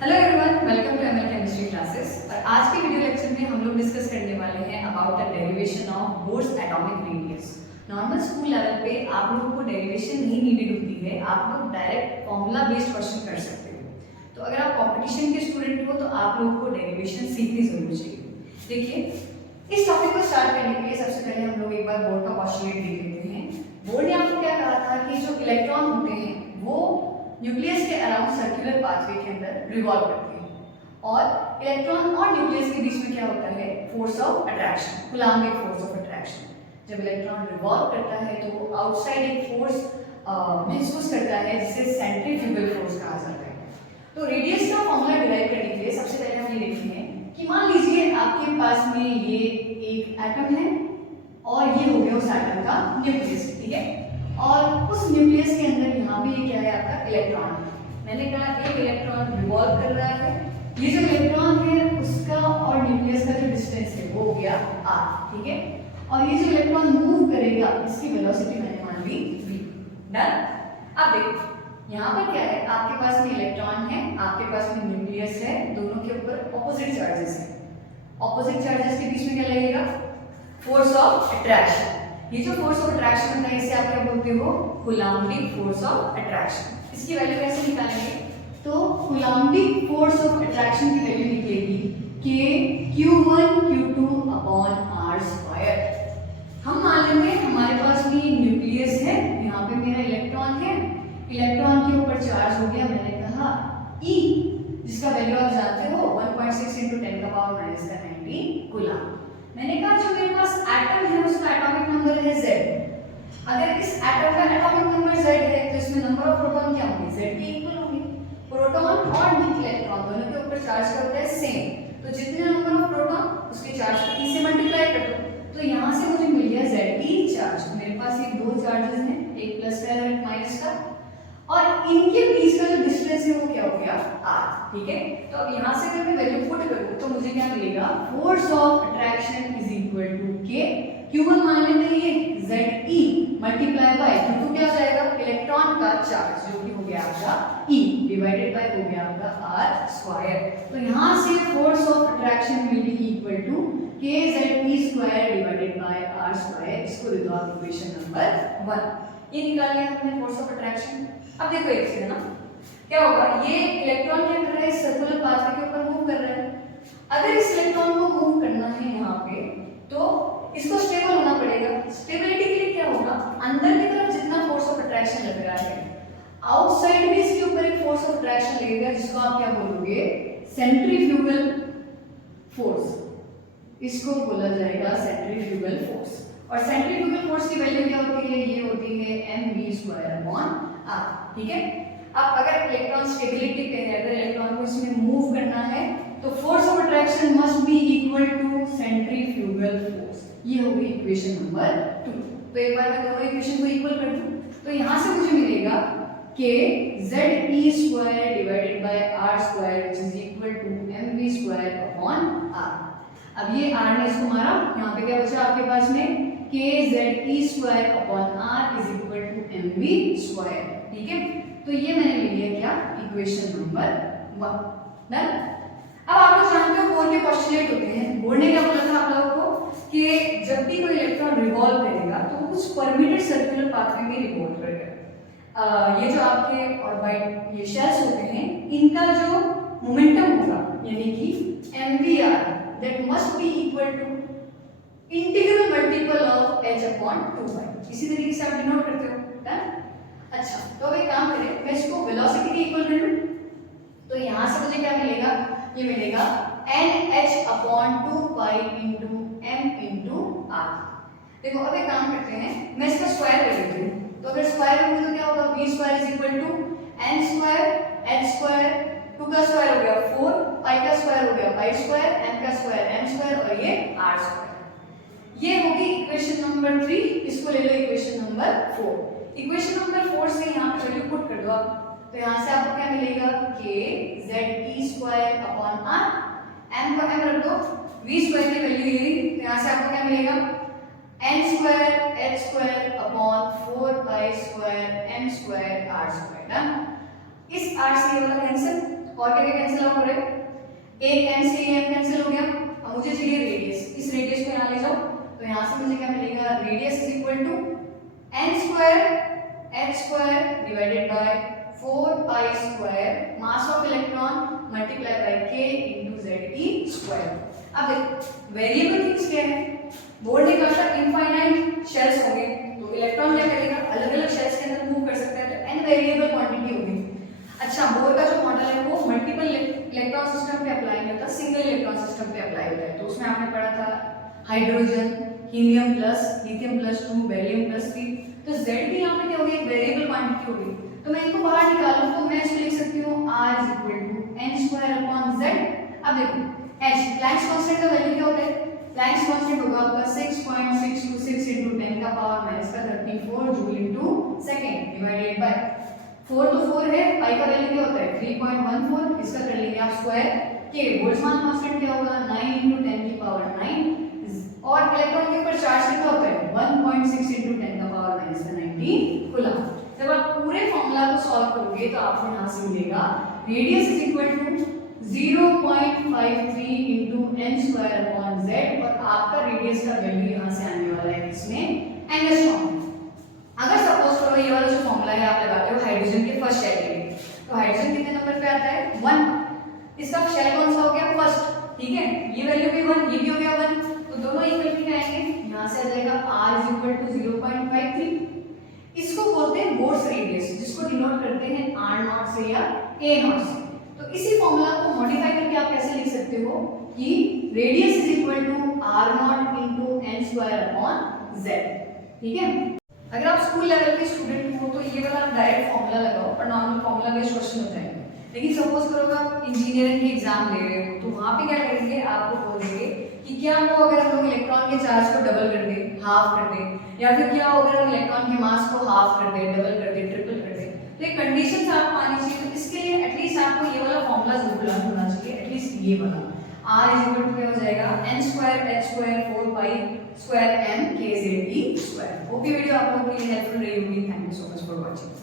Hello everyone, welcome to ML chemistry classes. और आज के वीडियो लेक्चर में हम लोग डिस्कस करने वाले हैं about the derivation of Bohr's atomic radius. Normal school level पे आप लोगों को डेरिवेशन नहीं नीडेड होती है, आप लोग डायरेक्ट फॉर्मूला बेस्ड क्वेश्चन कर सकते हो। तो अगर आप कंपटीशन के स्टूडेंट हो तो आप लोगों को डेरिवेशन सीखनी जरूर चाहिए। देखिए, इस टॉपिक को स्टार्ट करने के लिए सबसे पहले हम लोग एक बार बोर्ड का पोस्टुलेट देख लेते हैं। बोर्ड ने आपको क्या कहा था कि जो इलेक्ट्रॉन होते हैं वो न्यूक्लियस के अराउंड सर्कुलर पाथवे के अंदर रिवॉल्व करते हैं और इलेक्ट्रॉन और न्यूक्लियस के बीच में क्या होता है, force of attraction, Coulombic force of attraction. जब इलेक्ट्रॉन रिवॉल्व करता है तो वो आउटसाइड एक फोर्स महसूस करता है जिसे सेंट्रीफ्यूगल फोर्स कहा जाता है। तो रेडियस का फॉर्मूला डिराइव करने के लिए सबसे पहले हम ये देखेंगे कि मान लीजिए आपके पास में ये एक एटम है और ये हो गया उस एटम का न्यूक्लियस, ठीक है। और उस न्यूक्लियस के अंदर यहाँ पे ये क्या है, आपका इलेक्ट्रॉन है। मैंने कहा एक इलेक्ट्रॉन रिवॉल्व कर रहा है, ये जो इलेक्ट्रॉन है उसका और न्यूक्लियस का जो डिस्टेंस है वो हो गया r, ठीक है। और ये जो इलेक्ट्रॉन मूव करेगा इसकी वेलोसिटी मैंने मान ली v। डन। अब देखो यहाँ पर क्या है, आपके पास में इलेक्ट्रॉन है, आपके पास में न्यूक्लियस है, दोनों के ऊपर ऑपोजिट चार्जेस है। ऑपोजिट चार्जेस के बीच में क्या लगेगा, फोर्स ऑफ अट्रैक्शन। ये जो फोर्स ऑफ अट्रैक्शन होता है इसे आप क्या बोलते हो, कूलम्बिक फोर्स ऑफ अट्रैक्शन। इसकी वैल्यू कैसे निकालेंगे, तो कूलम्बिक फोर्स ऑफ अट्रैक्शन की वैल्यू निकलेगी k q1 q2 upon r square. हम मान लेंगे हमारे पास में न्यूक्लियस है, यहाँ पे मेरा इलेक्ट्रॉन है, इलेक्ट्रॉन के ऊपर चार्ज हो गया, मैंने कहा E, जिसका वैल्यू आप जानते हो 1.6 × 10⁻⁻⁹ कूलम। मैंने कहा जो मेरे पास एटम है उसका एटॉमिक नंबर है Z। अगर इस एटम का एटॉमिक नंबर Z है तो इसमें नंबर ऑफ प्रोटॉन क्या होंगे, Z के इक्वल होंगे। प्रोटॉन और इलेक्ट्रॉन दोनों के ऊपर चार्ज क्या होता है, सेम। तो जितने नंबर ऑफ प्रोटॉन उसके चार्ज को E से मल्टीप्लाई कर दो, तो यहाँ से मुझे मिल गया Ze चार्ज। मेरे पास ये दो चार्जेस हैं, एक प्लस का और एक माइनस का, और इनके बीच का जो डिस्टेंस है वो क्या हो गया r, ठीक है। तो अब यहाँ से अगर मैं वैल्यू पुट करूँ तो मुझे क्या मिलेगा, force of attraction is equal to k q1 मान लेते हैं ये Ze मल्टीप्लाई बाय q2 क्या हो जाएगा, इलेक्ट्रॉन का चार्ज जो कि हो गया आपका E डिवाइडेड बाय हो गया आपका r स्क्वायर। तो यहाँ से force of attraction will be equal to k Ze square divided by r square. इसको लिखो आप इक्वेशन नंबर 1। ये निकाल लिया हमने फोर्स ऑफ अट्रैक्शन। अब देखो एक चीज है ना, क्या होगा, ये इलेक्ट्रॉन क्या कर रहा है, सर्कुलर पाथवे के ऊपर मूव कर रहा है। अगर इस इलेक्ट्रॉन को मूव करना है यहाँ पे तो इसको स्टेबल होना पड़ेगा। स्टेबिलिटी के लिए क्या होगा, अंदर की तरफ जितना फोर्स ऑफ अट्रैक्शन लग रहा है, आउटसाइड भी इसके ऊपर एक फोर्स ऑफ अट्रैक्शन लगेगा जिसको आप क्या बोलोगे, सेंट्रीफ्यूगल फोर्स। इसको बोला जाएगा सेंट्रीफ्यूगल फोर्स। और सेंट्रीफ्यूगल फोर्स की वैल्यू क्या होती है, ये होती है mv²/r, ठीक है। अब अगर इलेक्ट्रॉन स्टेबिलिटी पे है, अगर इलेक्ट्रॉन को इसमें मूव करना है तो force of attraction must be equal to centrifugal force. ये होगी इक्वेशन नंबर 2। तो एक बार मैं दोनों इक्वेशन को इक्वल कर दूं तो यहां से मुझे मिलेगा k Ze² divided by r square which is equal to mv²/r। अब ये r ने इसको मारा, यहाँ पे क्या बचा आपके पास में, k Ze²/r is equal to mv², ठीक है। तो ये मैंने ले लिया क्या, इक्वेशन नंबर 1। डन। अब आप लोग जानते हो बोर्ड के पोस्टुलेट होते हैं। बोर्ड ने क्या बोला था आप लोगों को कि जब भी कोई इलेक्ट्रॉन रिवॉल्व करेगा तो वो कुछ परमिटेड सर्कुलर पाथवे में रिवॉल्व करेगा। ये जो आपके ऑर्बिट ये शेल्स होते हैं, इनका जो मोमेंटम होगा यानी कि mvr that must be equal to integral multiple of h/2y। इसी तरीके से आप डिनोट करते हो। डन। अच्छा, तो अब एक काम करें, मैं इसको वेलोसिटी के इक्वल कर लूं तो यहां से मुझे क्या मिलेगा, ये मिलेगा nh/2π × m/r। देखो अब एक काम करते हैं, मैं इसका स्क्वायर कर लेती हूं। तो अगर स्क्वायर करूं तो क्या होगा, v² = n² h² 2 का स्क्वायर हो गया 4, पाई का स्क्वायर हो गया पाई स्क्वायर, m का स्क्वायर m² और ये r स्क्वायर। ये होगी इक्वेशन नंबर 3। इसको ले लो इक्वेशन नंबर 4। इक्वेशन नंबर 4 से यहाँ पे वैल्यू पुट कर दो आप, तो यहाँ से आपको क्या मिलेगा, k Ze²/r, m को m रख दो, v² की वैल्यू ये ली, तो यहाँ से आपको क्या मिलेगा, n² h² upon 4π² m² r²। Done. इस r से ये वाला कैंसिल और क्या क्या कैंसिल आउट हो रहा है, एक एम से एम कैंसिल हो गया। अब मुझे चाहिए रेडियस, इस रेडियस को यहाँ ले जाओ, तो यहाँ से मुझे क्या मिलेगा, radius is equal to n square h square divided by 4 pi square mass of electron multiply by k into ze square. अब देखो वेरिएबल थिंग्स क्या है, बोर्ड ने कहा था इनफाइनाइट शेल्स होंगे, तो इलेक्ट्रॉन क्या करेगा, अलग अलग शेल्स के अंदर मूव कर सकता है, तो n वेरिएबल क्वांटिटी होगी। अच्छा, बोर का जो मॉडल है वो मल्टीपल इलेक्ट्रॉन सिस्टम पे अप्लाई नहीं होता, सिंगल इलेक्ट्रॉन सिस्टम पे अप्लाई होता है। तो उसमें आपने पढ़ा था hydrogen, helium plus, lithium plus 2, beryllium plus 3। तो Z भी यहाँ पे क्या होगी, एक वेरिएबल क्वांटिटी होगी। तो मैं इनको बाहर निकालूं तो मैं इसको लिख सकती हूँ R is equal to n square upon Z। अब देखो h प्लैंक्स कांस्टेंट का वैल्यू क्या होता है, प्लैंक्स कांस्टेंट होगा आपका 6.626 into 10 का पावर माइनस का 34 joule into second divided by 4 तो 4 है, पाई का वैल्यू क्या होता है 3.14, इसका कर लेंगे आप स्क्वायर के बोल्ट्जमान कांस्टेंट क्या होगा 9 into 10 की पावर 9 और इलेक्ट्रॉन के ऊपर चार्ज कितना होता है 1.6 into 10 का पावर माइनस का 90 कूलम। जब आप पूरे फॉर्मूला को सॉल्व करोगे तो आपको यहाँ से मिलेगा radius is equal to 0.53 into n square upon z और आपका रेडियस का वैल्यू यहाँ से आने वाला है इसमें एंगस्ट्रॉम। अगर सपोज करो ये वाला जो फॉर्मूला है आप लगाते हो हाइड्रोजन के फर्स्ट शेल के लिए, तो हाइड्रोजन कितने नंबर पे आता है 1, इसका शेल कौन सा हो गया फर्स्ट, ठीक है, ये वैल्यू भी 1, ये भी हो गया 1, तो दोनों इक्वल कितने आएंगे, यहाँ से आ जाएगा r इज इक्वल टू 0.53। इसको बोलते हैं बोर्स रेडियस, जिसको डिनोट करते हैं r नॉट से या a नॉट से। तो इसी फॉर्मूला को मॉडिफाई करके आप कैसे लिख सकते हो कि radius is equal to r naught into n square upon z, ठीक है। अगर आप स्कूल लेवल के स्टूडेंट हो तो ये वाला डायरेक्ट फॉर्मूला लगाओ और नॉर्मल फॉर्मूला बेस्ड क्वेश्चन हो जाएंगे। लेकिन सपोज करो आप इंजीनियरिंग के एग्जाम दे रहे हो तो वहां पे क्या करेंगे, आपको बोलेंगे कि क्या हो अगर हम लोग इलेक्ट्रॉन के चार्ज को डबल कर दे, हाफ कर दे, या फिर क्या हो अगर हम इलेक्ट्रॉन के मास को हाफ कर दे, डबल कर दे, ट्रिपल कर दे। तो ये कंडीशंस आपको आनी चाहिए, तो इसके लिए एटलीस्ट आपको ये वाला फॉर्मूला जरूर लर्न होना चाहिए, एटलीस्ट ये वाला r इज इक्वल टू क्या हो जाएगा n square h square 4 pi square m k z e square. Hope ये वीडियो आप लोगों के लिए हेल्पफुल रही होगी। Thank you so much for watching.